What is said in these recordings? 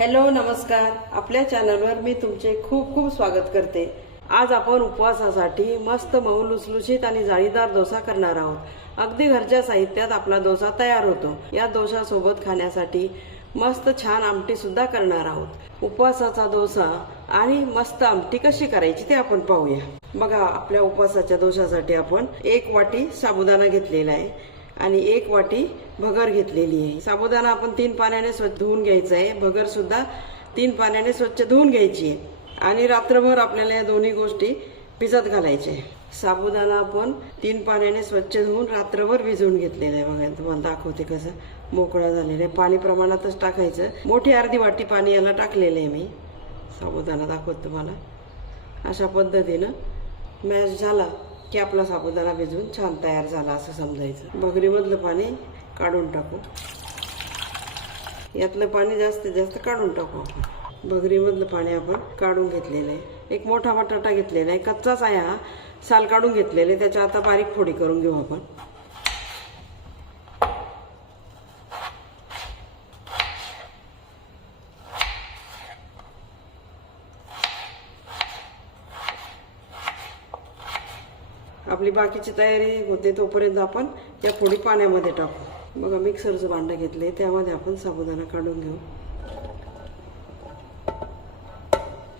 Hello नमस्कार. आपल्या चॅनलवर मी तुमचे खूप खूप स्वागत करते. आज आपण उपवासासाठी मस्त मऊ लुसलुशीत आणि जाळीदार डोसा करणार आहोत. अगदी घरच्या साहित्यात आपला डोसा तयार होतो. या डोशासोबत खाण्यासाठी मस्त छान आमटी सुद्धा करणार आहोत. उपवासाचा डोसा आणि मस्त आमटी कशी करायची ते आपण पाहूया. बघा आपल्या उपवासाच्या डोशासाठी आपण एक वाटी साबुदाणा घेतलेला आहे. आणि एक वाटी भगर घेतलेली आहे. साबुदाणा आपण तीन पाण्याने स्वच्छ धुवून घ्यायचा आहे. भगर सुद्धा तीन पाण्याने स्वच्छ धुवून घ्यायची आहे. आणि रात्रभर आपल्याला या दोन्ही गोष्टी भिजत घालायच्या आहे. साबुदाणा आपण तीन पाण्याने स्वच्छ धुवून रात्रभर भिजवून घेतलेला आहे. बघा तुम्हाला दाखवते कसं मोकळा झालेलं आहे. पाणी प्रमाणातच टाकायचं. मोठी अर्धी वाटी पाणी याला टाकलेलं आहे मी. साबुदाणा दाखवत तुम्हाला. अशा पद्धतीनं मॅश झाला. की आपला साबुदाणा भिजून छान तयार झाला असं समजायचं. भगरीमधलं पाणी काढून टाकू. यातलं पाणी जास्तीत जास्त काढून टाकू आपण. भगरीमधलं पाणी आपण काढून घेतलेलं आहे. एक मोठा बटाटा घेतलेला आहे. कच्चाच आहे हा. साल काढून घेतलेला आहे. त्याच्या आता बारीक फोडी करून घेऊ आपण आपली बाकीची तयारी होते तोपर्यंत आपण या फोडी पाण्यामध्ये टाकू. बघा मिक्सरचं भांडं घेतलंय. त्यामध्ये आपण साबुदाणा काढून घेऊ.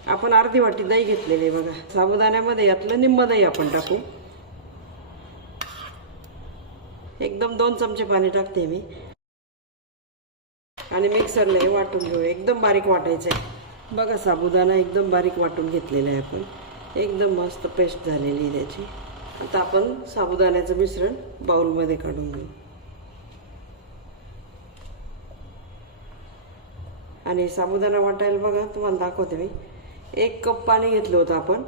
आपण अर्धी वाटी दही घेतलेली आहे बघा. साबुदाण्यामध्ये यातलं निम्म दही आपण टाकू. एकदम दोन चमचे पाणी टाकते मी. आणि मिक्सरला हे वाटून घेऊ. एकदम बारीक वाटायचं आहे बघा साबुदाणा एकदम बारीक वाटून घेतलेला आहे आपण. एकदम मस्त पेस्ट झालेली आहे त्याची. आता आपण साबुदाण्याचं मिश्रण बाउलमध्ये काढून घेऊ. आणि साबुदाणा वाटायला बघा तुम्हाला दाखवते मी. एक कप पाणी घेतलं होतं आपण.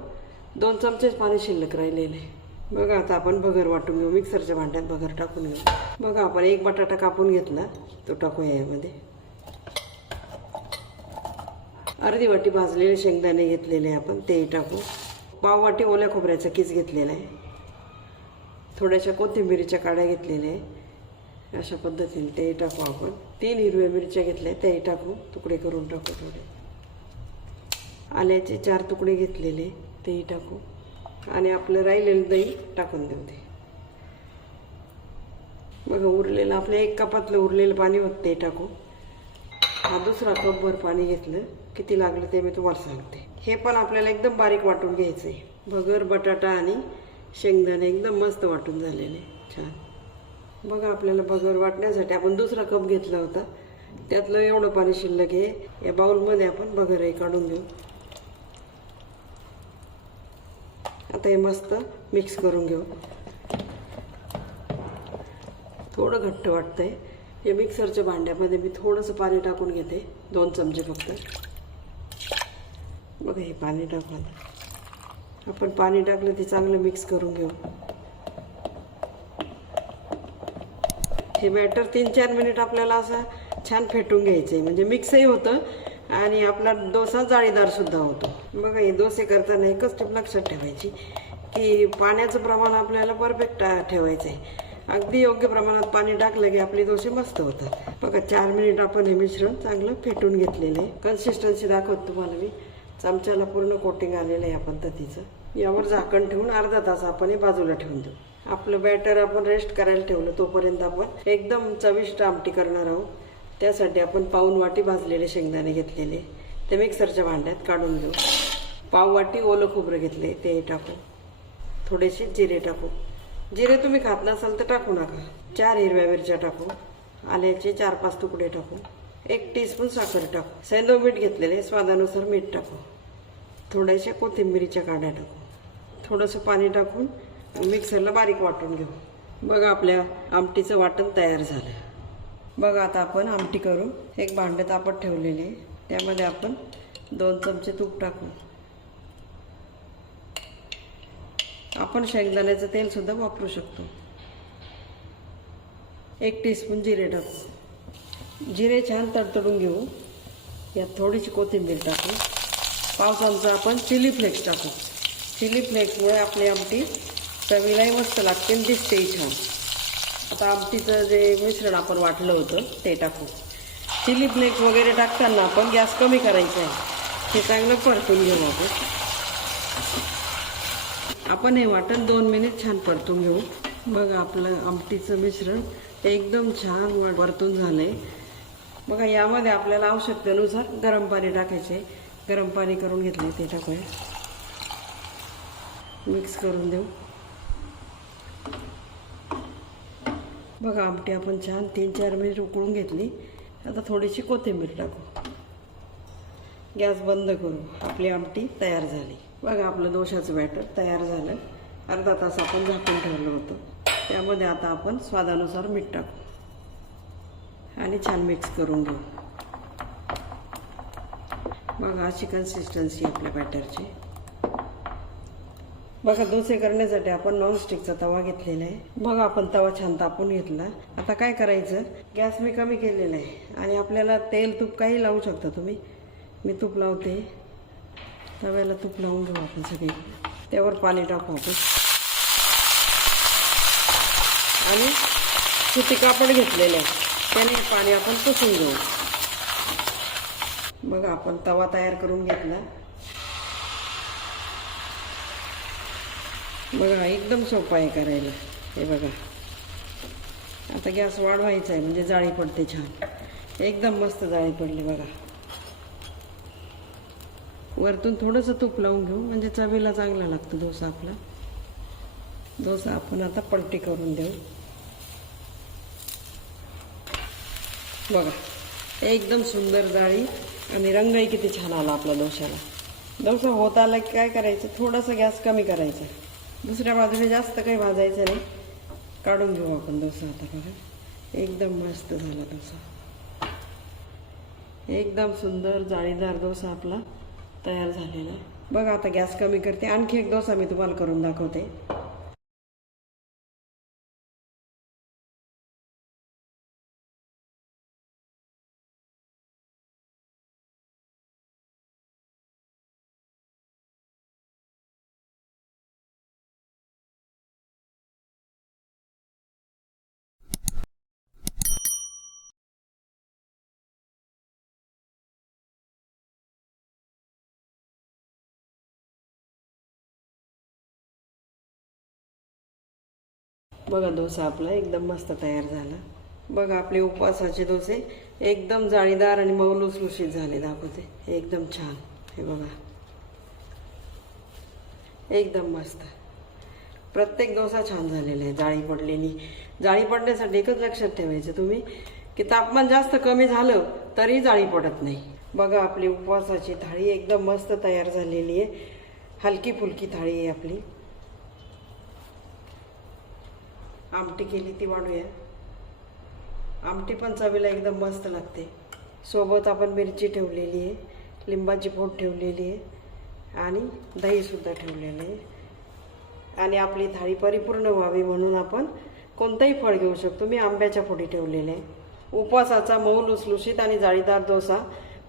दोन चमचेच पाणी शिल्लक राहिलेले बघा आता आपण भगर वाटून घेऊ. मिक्सरच्या भांड्यात भगर टाकून घेऊ. बघा आपण एक बटाटा कापून घेतला. तो टाकूया यामध्ये. अर्धी वाटी भाजलेले शेंगदाणे घेतलेले आपण तेही टाकू. पाव वाटी ओल्या खोबऱ्याचा किस घेतलेला आहे. थोड्याशा कोथिंबिरीच्या काड्या घेतलेल्या आहे. अशा पद्धतीने तेही टाकू आपण. तीन हिरव्या मिरच्या घेतल्या तेही टाकू. तुकडे करून टाकू थोडे. आल्याचे चार तुकडे घेतलेले तेही टाकू. आणि आपलं राहिलेलं दही टाकून देऊ दे बघा उरलेलं आपल्या एक कपातलं उरलेलं पाणी होतं ते टाकू. हा दुसरा कपभर पाणी घेतलं. किती लागलं ते मी तुम्हाला सांगते. हे पण आपल्याला एकदम बारीक वाटून घ्यायचं आहे भगर बटाटा आणि शेंगदाणे एकदम मस्त वाटून झालेले छान. बघा आपल्याला बगर वाटण्यासाठी आपण दुसरा कप घेतला होता. त्यातलं एवढं पाणी शिल्लक आहे. या बाउलमध्ये आपण बगरही हे काढून घेऊ. आता हे मस्त मिक्स करून घेऊ. थोडं घट्ट वाटतंय. या मिक्सरच्या भांड्यामध्ये मी थोडंसं पाणी टाकून घेते. दोन चमचे फक्त. बघा हे पाणी टाकू आता आपण पाणी टाकलं ते चांगलं मिक्स करून घेऊ. हे बॅटर तीन चार मिनिट आपल्याला असं छान फेटून घ्यायचं आहे म्हणजे मिक्सही होतं आणि आपला डोसा जाळीदारसुद्धा होतो. बघा हे डोसे करताना एकच टीप लक्षात ठेवायची की पाण्याचं प्रमाण आपल्याला परफेक्ट ठेवायचं आहे अगदी योग्य प्रमाणात पाणी टाकलं की आपले डोसे मस्त होतात. बघा चार मिनिट आपण हे मिश्रण चांगलं फेटून घेतलेलं आहे. कन्सिस्टन्सी दाखवत तुम्हाला मी. चमच्याला पूर्ण कोटिंग आलेलं आहे या पद्धतीचं. यावर झाकण ठेवून अर्धा तास आपण हे बाजूला ठेवून देऊ. आपलं बॅटर आपण रेस्ट करायला ठेवलं तोपर्यंत आपण एकदम चविष्ट आमटी करणार आहोत. त्यासाठी आपण पाऊन वाटी भाजलेले शेंगदाणे घेतलेले. ते मिक्सरच्या भांड्यात काढून देऊ. पाव वाटी ओलं खोबरं घेतले ते टाकू. थोडेसे जिरे टाकू. जिरे तुम्ही खात नसाल तर टाकू नका. चार हिरव्या मिरच्या टाकू. आल्याचे चार पाच तुकडे टाकू. एक टीस्पून साखर टाकू. सैंदव मीठ घेतलेले स्वादानुसार मीठ टाकू. थोड्याशा कोथिंबिरीच्या काड्या टाकू. थोडंसं पाणी टाकून मिक्सरला बारीक वाटून घेऊ. बघा आपल्या आमटीचं वाटण तयार झालं. बघा आता आपण आमटी करू एक भांडं तापत ठेवलेले आहे. त्यामध्ये आपण दोन चमचे तूप टाकू. आपण शेंगदाण्याचं तेलसुद्धा वापरू शकतो. एक टीस्पून जिरे टाकू. जिरे छान तडतडून घेऊ. यात थोडीशी कोथिंबीर टाकू. पाव चमचा आपण चिली फ्लेक्स टाकू. चिली फ्लेक्समुळे आपली आमटी चवीलाही मस्त लागते आणि दिसतेही छान. आता आमटीचं जे मिश्रण आपण वाटलं होतं ते टाकू. चिली फ्लेक्स वगैरे टाकताना आपण गॅस कमी करायचा आहे. हे चांगलं परतून घेऊ आपण. आपण हे वाटण दोन मिनिट छान परतून घेऊ. बघा आपलं आमटीचं मिश्रण एकदम छान वर- परतून आहे बघा यामध्ये आपल्याला आवश्यकतेनुसार गरम पाणी टाकायचे. गरम पाणी करून घेतले ते टाकूया. मिक्स करून देऊ. बघा आमटी आपण छान तीन चार मिनिट उकळून घेतली. आता थोडीशी कोथिंबीर टाकू. गॅस बंद करू आपली आमटी तयार झाली. बघा आपलं दोशाचं बॅटर तयार झालं. अर्धा तास आपण झाकून ठेवलं होतं. त्यामध्ये आता आपण स्वादानुसार मीठ टाकू. आणि छान मिक्स करून घेऊ. बघा अशी कन्सिस्टन्सी आपल्या बॅटरची बघा डोसे करण्यासाठी आपण नॉनस्टिकचा तवा घेतलेला आहे. बघा आपण तवा छान तापून घेतला. आता काय करायचं? गॅस मी कमी केलेला आहे. आणि आपल्याला तेल तूप काही लावू शकता तुम्ही. मी तूप लावते. तव्याला तूप लावून घेऊ आपण सगळे. त्यावर पाणी टाकू आपण. आणि सुती कापड घेतलेलं आहे. त्याने पाणी आपण पुसून घेऊ. मग आपण तवा तयार करून घेतला. बघा एकदम सोपं आहे करायला. हे बघा. आता गॅस वाढवायचा आहे म्हणजे जाळी पडते छान. एकदम मस्त जाळी पडली बघा. वरतून थोडंसं तूप लावून घेऊ म्हणजे चवीला चांगला लागतो डोसा आपला. डोसा आपण आता पलटी करून देऊ. बघा एकदम सुंदर जाळी आणि रंगही किती छान आला आपल्या डोश्याला. डोसा होत आला की काय करायचं? थोडंसं गॅस कमी करायचा. दुसऱ्या बाजूने जास्त काही भाजायचं नाही. काढून घेऊ आपण डोसा आता बघा. एकदम मस्त झाला डोसा. एकदम सुंदर जाळीदार डोसा आपला तयार झालेला. बघा आता गॅस कमी करते. आणखी एक डोसा मी तुम्हाला करून दाखवते. बघा डोसा आपला एकदम मस्त तयार झाला. बघा आपले उपवासाचे डोसे एकदम जाळीदार आणि मौलुसलुशीत झाले दाखवते. एकदम छान. हे बघा. एकदम मस्त. प्रत्येक डोसा छान झालेला आहे जाळी पडलेली. जाळी पडण्यासाठी एकच लक्षात ठेवायचं तुम्ही की तापमान जास्त कमी झालं तरी जाळी पडत नाही. बघा आपली उपवासाची थाळी एकदम मस्त तयार झालेली आहे. हलकी फुलकी थाळी आहे आपली. आमटी केली ती वाढूया. आमटी पण चवीला एकदम मस्त लागते. सोबत आपण मिरची ठेवलेली आहे लिंबाची फोड ठेवलेली आहे आणि दहीसुद्धा ठेवलेलं आहे. आणि आपली थाळी परिपूर्ण व्हावी म्हणून आपण कोणतंही फळ घेऊ शकतो. मी आंब्याच्या फोडी ठेवलेले आहे. उपवासाचा मऊ लुसलुशीत आणि जाळीदार डोसा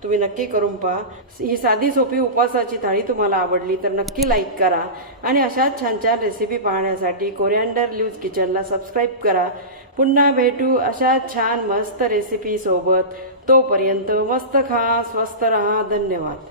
तुम्ही नक्की करून पहा. ही साधी सोपी उपवासाची थाळी तुम्हाला आवडली तर नक्की लाईक करा. आणि अशाच छान छान रेसिपी पाहण्यासाठी कोरिअँडर ल्यूज किचनला सबस्क्राईब करा. पुन्हा भेटू अशा छान मस्त रेसिपीसोबत तोपर्यंत मस्त खा स्वस्त रहा. धन्यवाद.